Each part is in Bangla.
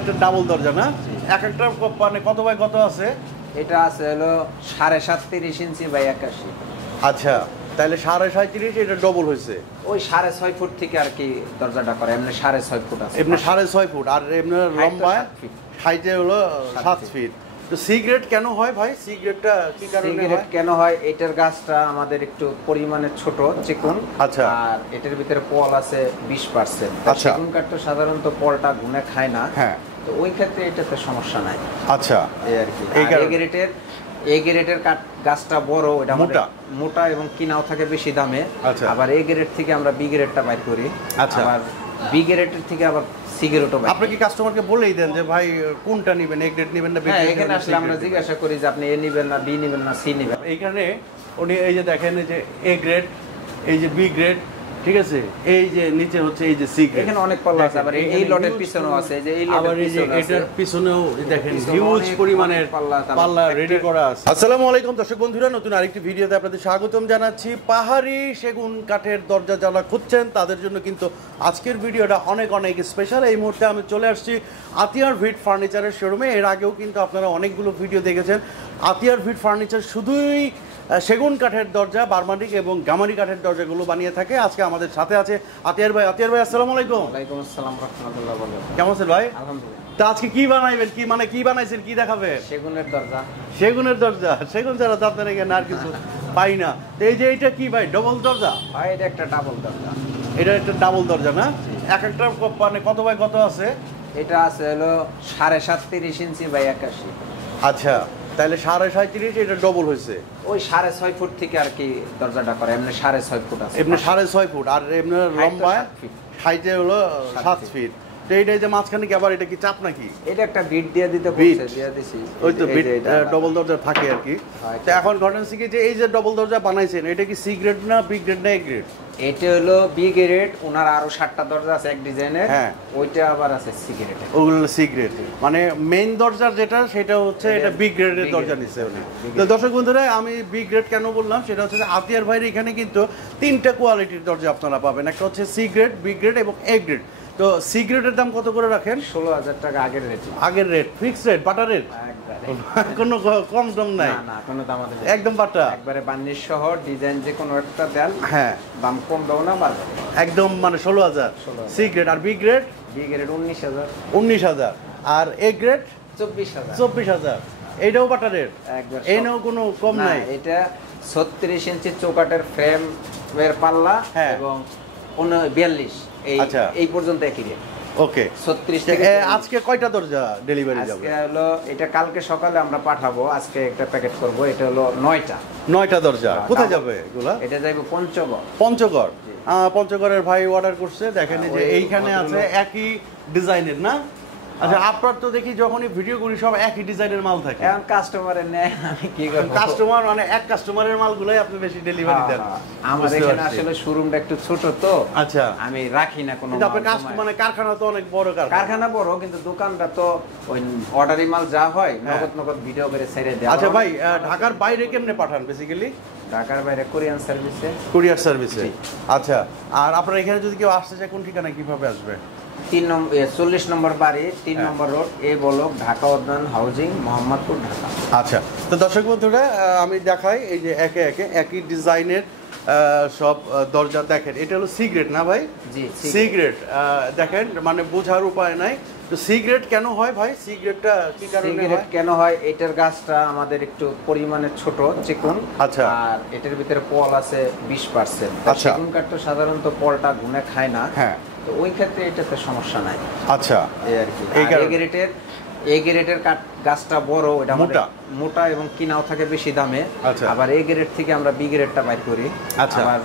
এটা ডাবল দরজা না? এক একটা মানে কত বাই কত আছে? এটা আছে হলো 7.5 ইঞ্চি বাই 81। আচ্ছা, তাহলে 37.5 এটা ডবল হয়েছে। ওই 6.5 ফুট থেকে আর কি দরজাটা করে, এমনি 6.5 ফুট আছে। এমনি 6.5 ফুট, আর এমনি লম্বা হাইটে হলো 7 ফিট। তো সিগারেট কেন হয় ভাই? সিগারেটটা কি কারণে হয়? সিগারেট কেন হয়? এটার গাছটা আমাদের একটু পরিমাণে ছোট, চিকন। আচ্ছা। আর এটার ভিতরে পল আছে 20%। আচ্ছা। চিকন কাঠ তো সাধারণত পলটা গুনে খায় না। হ্যাঁ। তো ওই ক্ষেত্রে এটাতে সমস্যা নাই। আচ্ছা, এই আর কি। এই গ্রেডের কাঠ গাছটা বড়, এটা মোটা এবং কিনাও থাকে বেশি দামে। আচ্ছা। আবার এই গ্রেড থেকে আমরা বি গ্রেডটা বাই করি। আচ্ছা। আবার বি গ্রেডের থেকে আবার সিগারেটও বাই। আপনি কি কাস্টমারকে বলেই দেন যে ভাই কোনটা নেবেন, এ গ্রেড নেবেন না বি গ্রেড? হ্যাঁ, এখানে আসলে আমরা জিজ্ঞাসা করি যে আপনি এ নেবেন না বি নেবেন না সি নেবেন। এইখানে উনি এই যে দেখেন, এই যে এ গ্রেড, এই যে বি গ্রেড, ঠিক আছে, এই যে নিচে হচ্ছে এই যে সি গ্রেড। এখানে অনেক পাল্লা আছে। আবার এই লটের পিছনেও আছে, এই যে এই লটের পিছনে আছে, এটার পিছনেও দেখেন হিউজ পরিমাণের পাল্লা রেডি করা আছে। আসসালামু আলাইকুম দর্শক বন্ধুরা, নতুন আরেকটি ভিডিওতে আপনাদের স্বাগতম জানাচ্ছি। পাহাড়ি সেগুন কাঠের দরজা যারা খুঁজছেন তাদের জন্য কিন্তু আজকের ভিডিওটা অনেক অনেক স্পেশাল। এই মুহূর্তে আমি চলে আসছি আতিয়ার ভিট ফার্নিচারের শোরুমে। এর আগেও কিন্তু আপনারা অনেকগুলো ভিডিও দেখেছেন। আতিয়ার ভিট ফার্নিচার শুধুই সেগুন কাঠের দরজা, বার্মানিক এবং গামারি কাঠের দরজাগুলো বানিয়ে থাকে। আজকে আমাদের সাথে আছে আতিয়ার ভাই। আতিয়ার ভাই আসসালামু আলাইকুম। ওয়ালাইকুম আসসালাম রাহমাতুল্লাহ। কেমন আছেন ভাই? আলহামদুলিল্লাহ। তা আজকে কি বানাইবেন, কি মানে কি বানাইছেন, কি দেখাবে? সেগুনের দরজা। সেগুনের দরজা? সেগুন ছাড়া তো আপনার এখানে আর কিছু পাই না। তো এই যে এইটা কি ভাই, ডবল দরজা? ভাই এটা একটা ডাবল দরজা। এটা একটা ডাবল দরজা না? এক একটা মানে কত বাই কত আছে? এটা আছে হলো 7.5 ইঞ্চি বাই 81। আচ্ছা, তাহলে 37.5 এটা ডবল হয়েছে। ওই 6.5 ফুট থেকে আর কি দরজাটা করে, এমনি 6.5 ফুট আছে। এমনি 6.5 ফুট, আর এমনি লম্বা হাইটে হলো 7 ফিট। তো এইটা যে মাঝখানে কি আবার এটা কি চাপ নাকি? এটা একটা বিট দিয়ে দিতে বলছে, দিয়ে দিছি। ওই তো বিট ডবল দরজা থাকে আর কি। তো এখন ঘটনা কি যে এই যে ডবল দরজা বানাইছেন, এটা কি সি গ্রেড না বি গ্রেড না এ গ্রেড? এটা হলো বি গ্রেড। ওনার আরো 7টা দরজা আছে এক ডিজাইনের। হ্যাঁ, ওইটা আবার আছে সি গ্রেড। ওগুলো সি গ্রেড, মানে মেইন দরজার যেটা সেটা হচ্ছে এটা বি গ্রেডের দরজা নিচ্ছে উনি। তো দর্শক বন্ধুরা, আমি বি গ্রেড কেন বললাম সেটা হচ্ছে আতিয়ার ভাইয়ের এখানে কিন্তু 3টা কোয়ালিটির দরজা আপনারা পাবেন। একটা হচ্ছে সি গ্রেড, বি গ্রেড এবং এ গ্রেড। তো সি গ্রেডের দাম কত করে রাখেন? 16,000 টাকা আগের রেট। আগের রেট ফিক্সড রেট, বাটা রেট, কোনো কম দাম নাই? না, কোনো দাম আমাদের একদম বাটা, একবারে বার্নিশ সহ ডিজাইন যে কোনো একটা দেন। হ্যাঁ, দাম কম দাও না বাড়বে একদম, মানে 16,000 সি গ্রেড। আর বি গ্রেড? B grade 19,000। আর এ গ্রেড 24,000। এইটাও বাটা রেট, এইটাও কোনো কম নাই? এটা 36 ইঞ্চি চৌকাটের ফ্রেম এর পাল্লা এবং 42 এই পর্যন্ত একই রেট। ওকে। 36 থেকে আজকে কয়টা দরজা ডেলিভারি যাবে? আজকে হলো এটা কালকে সকালে আমরা পাঠাবো। আজকে একটা প্যাকেট করব। এটা হলো 9টা দরজা। কোথায় যাবে এগুলা? এটা যাবে পঞ্চগড়। পঞ্চগড়ের ভাই অর্ডার করছে, দেখেন যে এইখানে আছে একই ডিজাইনের না? আচ্ছা, আপনার তো দেখি যখনই ভিডিও করি সব একই ডিজাইনের মাল থাকে। এখন কাস্টমারের নেয়, আমি কি করব? কাস্টমার মানে এক কাস্টমারের মালগুলাই আপনি বেশি ডেলিভারি দেন। আমার এখানে আসলে শোরুমটা একটু ছোট তো। আচ্ছা, আমি রাখি না কোনো। কিন্তু আপনার মানে কারখানা তো অনেক বড় কারখানা বড়, কিন্তু দোকানটা তো ওই অর্ডারি মাল যা হয় নগদ ভিডিও করে ছেড়ে দেয়। আচ্ছা ভাই, ঢাকার বাইরে কেমনে পাঠান বেসিক্যালি? ঢাকার বাইরে কুরিয়ার সার্ভিসে। আচ্ছা, আর আপনার এখানে যদি কেউ আসতে চায় কোন ঠিকানা কিভাবে আসবে? 40 নম্বর বাড়ি, 3 নম্বর রোড, এ ব্লক, ঢাকা উদ্যান হাউজিং, মোহাম্মদপুর, ঢাকা। আচ্ছা, তো দর্শক বন্ধুরা, আমি দেখাই এই যে একে একে একই ডিজাইনের সব দরজা। দেখেন এটা হলো সি গ্রেড না ভাই? জি, সি গ্রেড। দেখেন, মানে বোঝার উপায় নাই। তো সি গ্রেড কেন হয় ভাই? সি গ্রেডটা কি কারণে হয়? কেন হয়? এটার গাছটা আমাদের একটু পরিমাণে ছোট, চিকন। আচ্ছা। আর এটার ভিতরে পল আছে 20%। আচ্ছা। সেগুন কাঠ তো সাধারণত পলটা গুনে খায় না। হ্যাঁ, তো ওই ক্ষেত্রে এটাতে সমস্যা নাই। আচ্ছা, এই আর কি। এই গ্রেডের কাঠ গাছটা বড়, এটা মোটা এবং কিনাও থাকে বেশি দামে। আবার এই গ্রেড থেকে আমরা বি গ্রেডটা বাই করি। আচ্ছা। আবার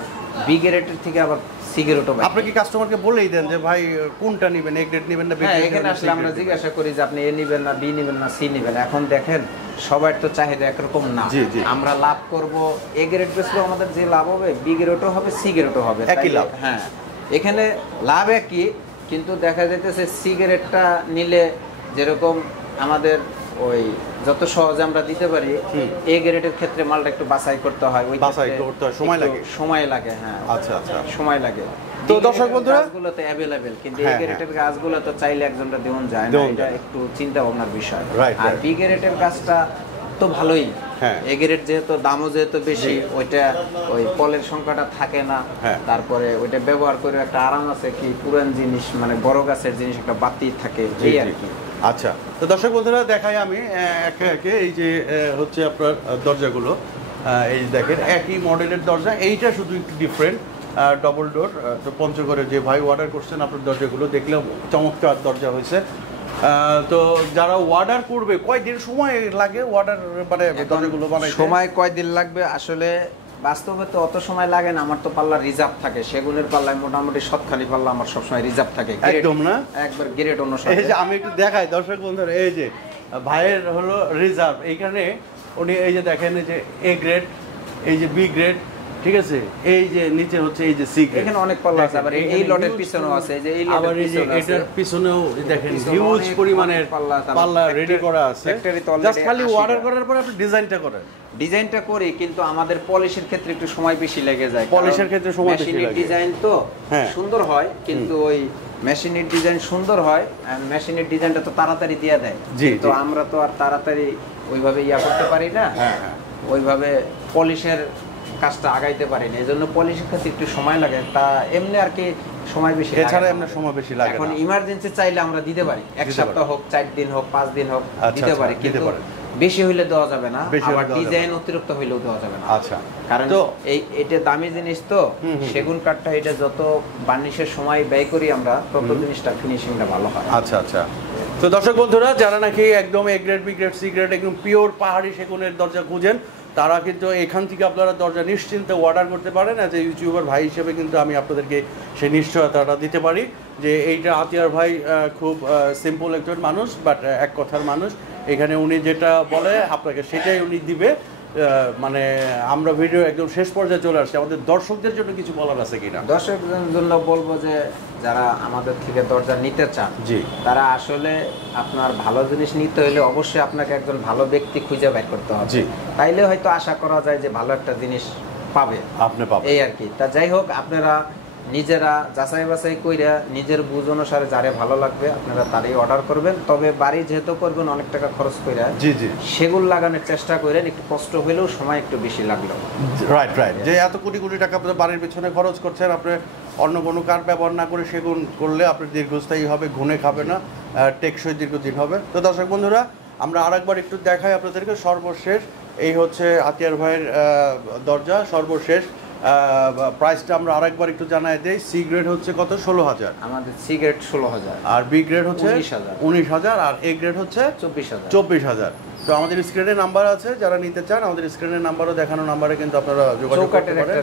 বি গ্রেডের থেকে আবার সিগারেটও বাই। আপনি কি কাস্টমারকে বলেই দেন যে ভাই কোনটা নেবেন, এ গ্রেড নেবেন না বি গ্রেড? হ্যাঁ, এখানে আসলে আমরা জিজ্ঞাসা করি যে আপনি এ নেবেন না বি নেবেন না সি নেবেন। এখন দেখেন সবার তো চাহিদা একরকম না। আমরা লাভ করব, এ গ্রেড বেচলে আমাদের যে লাভ হবে বি গ্রেডও হবে সি গ্রেডও হবে, একই লাভ। হ্যাঁ, এখানে লাভ একই, কিন্তু দেখা যাইতেছে সিগারেটটা নিলে যেরকম আমাদের ওই যত সহজে আমরা দিতে পারি, এ গ্রেডের ক্ষেত্রে মালটা একটু বাছাই করতে হয়। ওই বাছাই করতে হয়, সময় লাগে। হ্যাঁ। আচ্ছা, সময় লাগে। তো দর্শক বন্ধুরা গাছগুলো তো अवेलेबल, কিন্তু এ গ্রেডের গাছগুলো তো চাইলে একজনটা দেওয়া যায় না, এটা একটু চিন্তা ভাবনার বিষয়। আর বি গ্রেডের গাছটা তো ভালোই, এ গ্রেড যেহেতু দামও যেহেতু বেশি, ওইটা ওই ফলের সংখ্যাটা থাকে না, তারপরে ওইটা ব্যবহার করে একটা আরাম আছে, কি পুরান জিনিস মানে বড় গাছের জিনিস একটা বাতি থাকে এই আর কি। আচ্ছা, তো দর্শক বন্ধুরা দেখাই আমি একে একে এই যে হচ্ছে আপনার দরজাগুলো, এই দেখেন একই মডেলের দরজা, এইটা শুধু একটু ডিফারেন্ট, ডবল ডোর। তো পঞ্চগড়ে যে ভাই অর্ডার করছেন আপনার দরজাগুলো দেখলেও চমৎকার দরজা হয়েছে। তো যারা অর্ডার করবে কয়দিন সময় লাগে অর্ডার মানে দরজাগুলো বানাইতে? সময় কয়দিন লাগবে আসলে বাস্তবে তো অত সময় লাগে না, আমার তো পাল্লা রিজার্ভ থাকে, সেগুনের পাল্লায় মোটামুটি সবখানি পাল্লা আমার সবসময় রিজার্ভ থাকে একদম না, একবার গ্রেড অনুসারে। এই যে আমি একটু দেখাই দর্শক বন্ধুরা, এই যে ভাইয়ের হলো রিজার্ভ, এইখানে উনি এই যে দেখেন এই যে এ গ্রেড, এই যে বি গ্রেড, ঠিক আছে, এই যে নিচে হচ্ছে এই যে সি গ্রেড, এখানে অনেক পাল্লা আছে, আবার এই লটের পিছনেও আছে, এই যে এই লটের পিছনেও আছে, এটার পিছনেও দেখেন হিউজ পরিমাণের পাল্লা রেডি করা আছে। জাস্ট খালি অর্ডার করার পর আপনি ডিজাইনটা করেন। ডিজাইনটা করি, কিন্তু আমাদের পলিশের ক্ষেত্রে একটু সময় বেশি লেগে যায়, পলিশের ক্ষেত্রে সময় বেশি লাগে। ডিজাইন তো সুন্দর হয়, কিন্তু ওই মেশিনের ডিজাইন সুন্দর হয়, মেশিনের ডিজাইনটা তো তাড়াতাড়ি দিয়ে দেয়, তো আমরা তো আর তাড়াতাড়ি ওইভাবে ইয়া করতে পারি না, ওইভাবে পলিশের কাজটা আগাইতে পারি না, এজন্য পলিশের ক্ষেত্রে একটু সময় লাগে। তা এমনি আর কি সময় বেশি, এছাড়া এমনি সময় বেশি লাগে। এখন ইমার্জেন্সি চাইলে আমরা দিতে পারি, এক সপ্তাহ হোক, 4 দিন হোক, 5 দিন হোক, দিতে পারি, কিন্তু বেশি হইলে দেওয়া যাবে না, আবার ডিজাইন অতিরিক্ত হইলেও দেওয়া যাবে না। আচ্ছা, কারণ এটা দামি জিনিস তো, সেগুন কাঠটা এটা যত বার্নিশের সময় ব্যয় করি আমরা, তত জিনিসটা ফিনিশিংটা ভালো হয়। আচ্ছা আচ্ছা, তো দর্শক বন্ধুরা যারা নাকি একদম A grade, B grade, C grade একদম পিওর পাহাড়ি সেগুনের দরজা খুঁজেন, তারা কিন্তু এখান থেকে আপনারা দরজা নিশ্চিন্তে অর্ডার করতে পারেন। অ্যাজ এ ইউটিউবার ভাই হিসেবে কিন্তু আমি আপনাদেরকে সেই নিশ্চয়তাটা দিতে পারি যে এইটা আতিয়ার ভাই খুব সিম্পল একজন মানুষ, বাট এক কথার মানুষ। এখানে উনি যেটা বলে আপনাকে সেটাই উনি দিবে। মানে আমরা ভিডিও একদম শেষ পর্যায়ে চলে আসছি, আমাদের দর্শকদের জন্য কিছু বলার আছে কিনা? দর্শকদের জন্য বলবো যে যারা আমাদের থেকে দরজা নিতে চান, তারা আসলে আপনার ভালো জিনিস নিতে হলে অবশ্যই আপনাকে একজন ভালো ব্যক্তি খুঁজে বের করতে হবে, তাইলে হয়তো আশা করা যায় যে ভালো একটা জিনিস পাবে আপনি, এই আর কি। তা যাই হোক, আপনারা নিজেরা যাচাই বাছাই কইরা নিজের বুঝ অনুসারে যারে ভালো লাগবে আপনারা তারই অর্ডার করবেন। তবে বাড়ি যেহেতু করবেন অনেক টাকা খরচ কইরা, সেগুন লাগানোর চেষ্টা করেন, একটু কষ্ট হলেও সময় একটু বেশি লাগলো। রাইট রাইট, যে এত কোটি কোটি টাকা আপনার বাড়ির পেছনে খরচ করছেন, আপনি অন্য কোনো কাঠ ব্যবহার না করে সেগুন করলে আপনার দীর্ঘস্থায়ী হবে, ঘুনে খাবে না, টেকসই দীর্ঘদিন হবে। তো দর্শক বন্ধুরা আমরা আরেকবার একটু দেখাই আপনাদেরকে, সর্বশেষ এই হচ্ছে আতিয়ার ভাইয়ের দরজা, সর্বশেষ প্রাইসটা আমরা আরেকবার একটু জানাই দেই। সি গ্রেড হচ্ছে কত? 16,000। আমাদের সি গ্রেড 16,000, আর বি গ্রেড হচ্ছে 19,000, আর এ গ্রেড হচ্ছে 24,000। তো আমাদের স্ক্রিনে নাম্বার আছে, যারা নিতে চান আমাদের স্ক্রিনের নাম্বারও দেখানো নাম্বারে কিন্তু আপনারা যোগাযোগ করতে পারেন।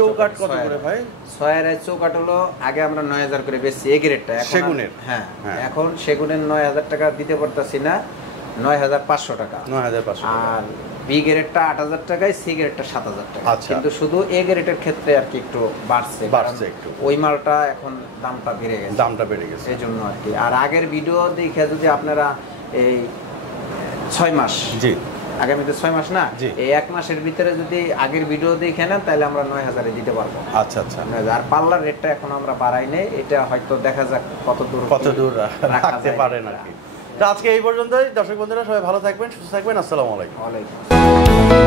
চৌকাঠ কত করে ভাই? 6 এর চৌকাঠ হলো আগে আমরা 9,000 করে বেচছি এ গ্রেডটা, সেগুনের। হ্যাঁ, এখন সেগুনের 9,000 টাকা দিতে পারতাছি না, 9,500 টাকা। 9,500। আর বি গ্রেডটা 8,000 টাকায়, সি গ্রেডটা 7,000 টাকা। কিন্তু শুধু এ গ্রেডের ক্ষেত্রে আর কি একটু বাড়ছে একটু, ওই মালটা এখন দামটা বেড়ে গেছে এই জন্য আর কি। আর আগের ভিডিও দেখে যদি আপনারা এই 6 মাস, আগামীতে 6 মাস না, এই 1 মাসের ভিতরে যদি আগের ভিডিও দেখে নেন তাহলে আমরা 9,000 এ দিতে পারবো। আচ্ছা আচ্ছা। আর পাল্লার রেটটা এখন আমরা বাড়াই নাই, এটা হয়তো দেখা যাক কত দূর রাখতে পারেন আর কি। তো আজকে এই পর্যন্তই। দর্শক বন্ধুরা সবাই ভালো থাকবেন, সুস্থ থাকবেন। আসসালামু আলাইকুম।